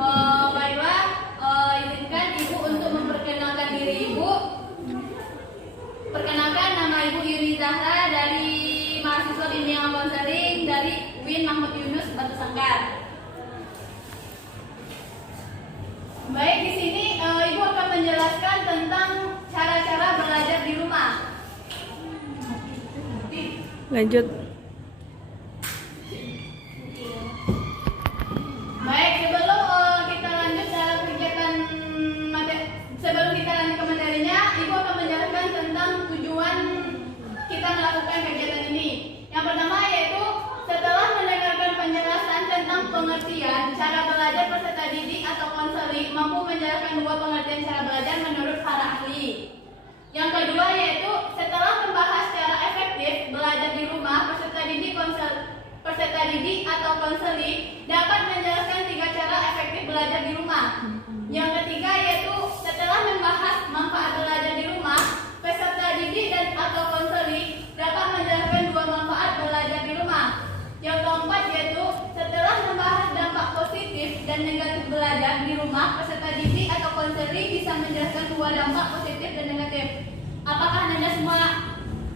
Baiklah, izinkan Ibu untuk memperkenalkan diri Ibu. Perkenalkan, nama Ibu Yuni Zahra dari mahasiswa bimbingan konseling dari UIN Mahmud Yunus Batu Sangkar. Baik, di sini Ibu akan menjelaskan tentang cara-cara belajar di rumah. Lanjut. Baik, sebelum kita lanjut dalam kegiatan sebelum kita lanjut ke materinya, Ibu akan menjelaskan tentang tujuan kita melakukan kegiatan ini. Yang pertama yaitu setelah mendengarkan penjelasan tentang pengertian cara belajar, peserta didik atau konseling mampu menjelaskan dua pengertian cara belajar menurut para ahli. Yang kedua yaitu setelah membahas cara efektif belajar di rumah, peserta didik atau konseling dapat menjelaskan tiga cara efektif belajar di rumah. Yang ketiga yaitu setelah membahas manfaat belajar di rumah, peserta didik dan atau konseling dapat menjelaskan dua manfaat belajar di rumah. Yang keempat yaitu setelah membahas dampak positif dan negatif belajar di rumah, peserta didik atau konseling bisa menjelaskan dua dampak positif dan negatif. Apakah Anda semua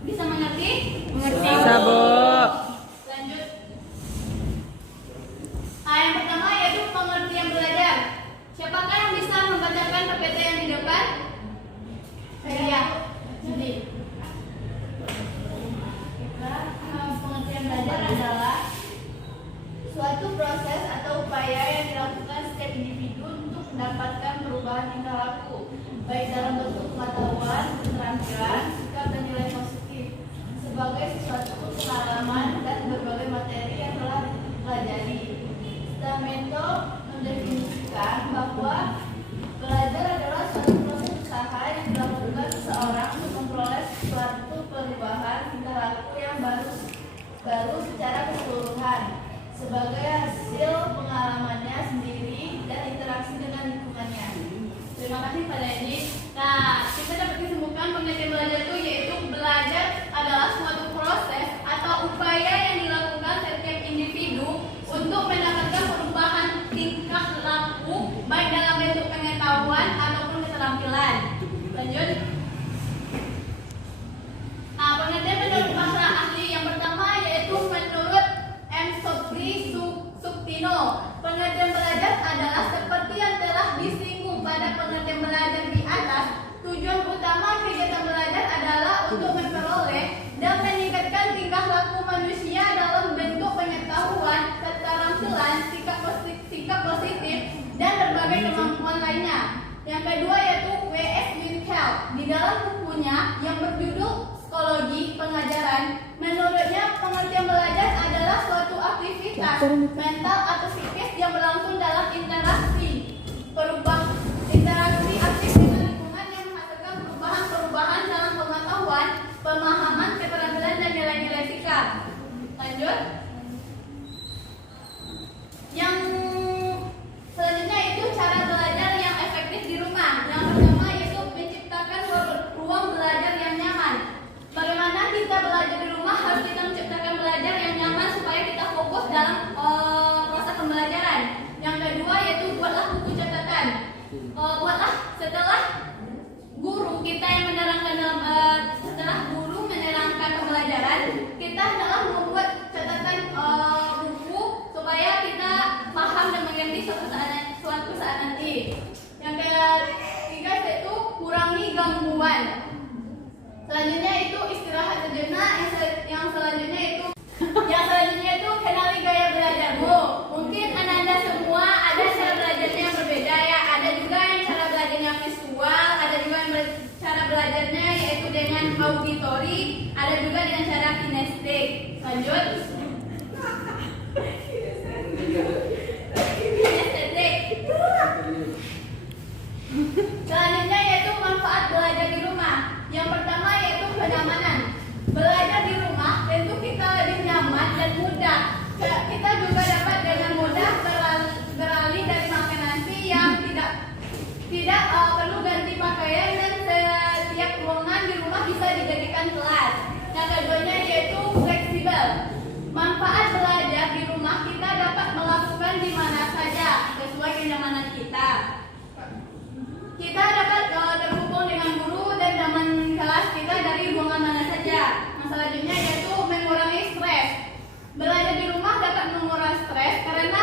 bisa mengerti? Mengerti. Sabo. Lanjut. Yang pertama yaitu pengertian belajar. Siapakah yang bisa membacakan PPT yang di depan? Saya. Jadi, pengertian belajar adalah suatu proses atau upaya yang dilakukan setiap individu untuk mendapatkan perubahan tingkah laku, baik dalam bentuk pengetahuan, keterampilan, sikap dan nilai positif, sebagai sesuatu pengalaman dan berbagai materi yang telah dipelajari. Stamento mendefinisikan bahwa belajar adalah suatu proses usaha yang dilakukan seseorang untuk memperoleh suatu perubahan tingkah laku yang baru secara keseluruhan sebagai hasil pengalamannya sendiri dan interaksi dengan lingkungannya. Terima kasih Pak Denny. Nah, kita dapat ditemukan pengertian belajar itu yaitu belajar adalah suatu proses atau upaya yang dilakukan setiap individu untuk mendapatkan perubahan tingkah laku baik dalam bentuk pengetahuan ataupun keterampilan. Lanjut. Nah, pengertian menurut para ahli yang pertama yaitu menurut M. Suktino. Pengertian belajar adalah seperti yang telah disinggung pada pengertian belajar di atas. Tujuan utama kegiatan belajar adalah untuk memperoleh dan meningkatkan tingkah laku manusia dalam bentuk pengetahuan, keterampilan, sikap positif, dan berbagai kemampuan lainnya. Yang kedua yaitu W.S. Winkel di dalam bukunya yang berjudul Psikologi Pengajaran. Menurutnya pengertian belajar adalah suatu aktivitas mental atau psikis yang berlangsung dalam interaksi aktif dengan lingkungan yang menghasilkan perubahan dalam pengetahuan, pemahaman, keterampilan dan nilai-nilai sikap. Lanjut. Yang selanjutnya itu cara belajar yang efektif di rumah. Yang pertama yaitu menciptakan ruang belajar yang nyaman. Bagaimana kita belajar di rumah? Harus kita menciptakan belajar yang nyaman supaya kita fokus dalam proses pembelajaran. Yang kedua yaitu buatlah buku catatan. Buatlah setelah guru menerangkan pembelajaran, kita hendaklah membuat catatan buku supaya kita paham dan mengerti suatu saat nanti. Yang ketiga yaitu kurangi gangguan. Selanjutnya itu istirahat sejenak. Yang selanjutnya itu kenali gaya belajarmu. Mungkin anda semua ada cara belajarnya yang berbeda ya. Ada juga yang cara belajarnya visual, ada juga yang cara belajarnya yaitu dengan auditori, ada juga dengan cara kinestetik. Lanjut. Kinestetik. Selanjutnya yaitu manfaat belajar di rumah. Yang pertama yaitu kenyamanan. Belajar di rumah tentu kita lebih nyaman dan mudah. Kita juga dapat dengan mudah beralih dari makan nasi yang tidak perlu ganti pakaian dan setiap ruangan di rumah bisa dijadikan kelas. Yang keduanya yaitu fleksibel. Manfaat belajar di rumah kita dapat melakukan di mana saja sesuai kenyamanan kita. Kita dapat terhubung dengan guru dan teman kelas kita dari ruangan mana saja. Yang selanjutnya yaitu mengurangi stres. Belajar di rumah dapat mengurangi stres karena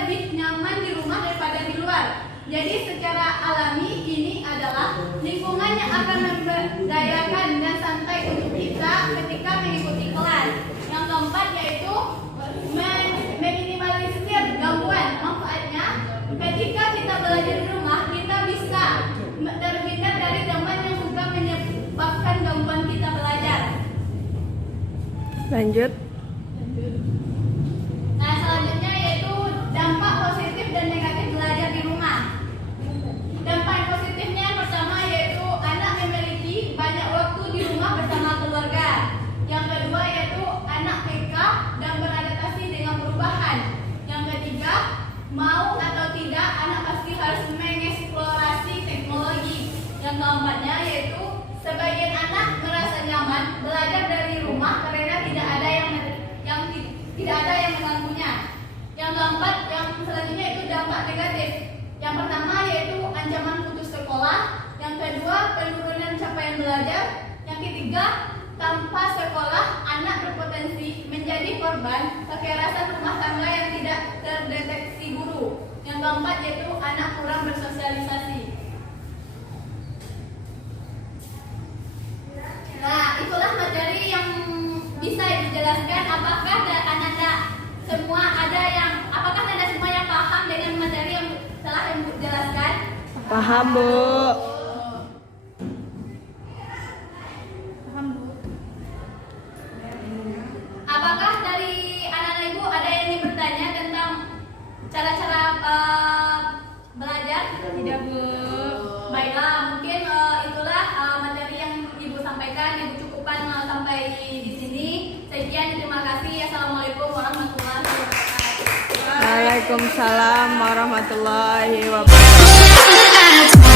lebih nyaman di rumah daripada di luar. Jadi secara alami ini adalah lingkungan yang akan memberdayakan dan santai untuk kita ketika mengikuti kelas. Yang keempat yaitu meminimalisir gangguan. Manfaatnya, ketika kita belajar di rumah, kita bisa terhindar dari teman yang suka menyebabkan gangguan kita belajar. Lanjut. Nah, selanjutnya yaitu dampak positif dan negatif belajar di rumah. Dampak positifnya yang pertama yaitu anak memiliki banyak waktu di rumah bersama keluarga. Yang kedua yaitu anak peka dan beradaptasi dengan perubahan. Yang ketiga, mau atau tidak anak pasti harus mengeksplorasi teknologi. Yang keempatnya yaitu sebagian anak merasa nyaman belajar dari rumah karena tidak ada yang mengganggunya. Yang keempat, yang selanjutnya itu dampak negatif. Yang pertama yaitu ancaman putus sekolah. Yang kedua, penurunan capaian belajar. Yang ketiga, tanpa sekolah anak berpotensi menjadi korban kekerasan rumah tangga yang tidak terdeteksi guru. Yang keempat yaitu anak kurang bersosialisasi. Nah, itulah materi yang bisa dijelaskan. Apakah anda semua yang paham dengan materi yang telah Ibu jelaskan? Paham, Bu. Paham, Bu. Apakah dari anak-anak Ibu ada yang ingin bertanya tentang cara-cara belajar? Tidak, Bu. Baiklah, mungkin itulah materi yang Ibu sampaikan. Ibu cukupkan sampai di sini. Sekian, terima kasih. Assalamualaikum warahmatullahi wabarakatuh. Waalaikumsalam warahmatullahi wabarakatuh.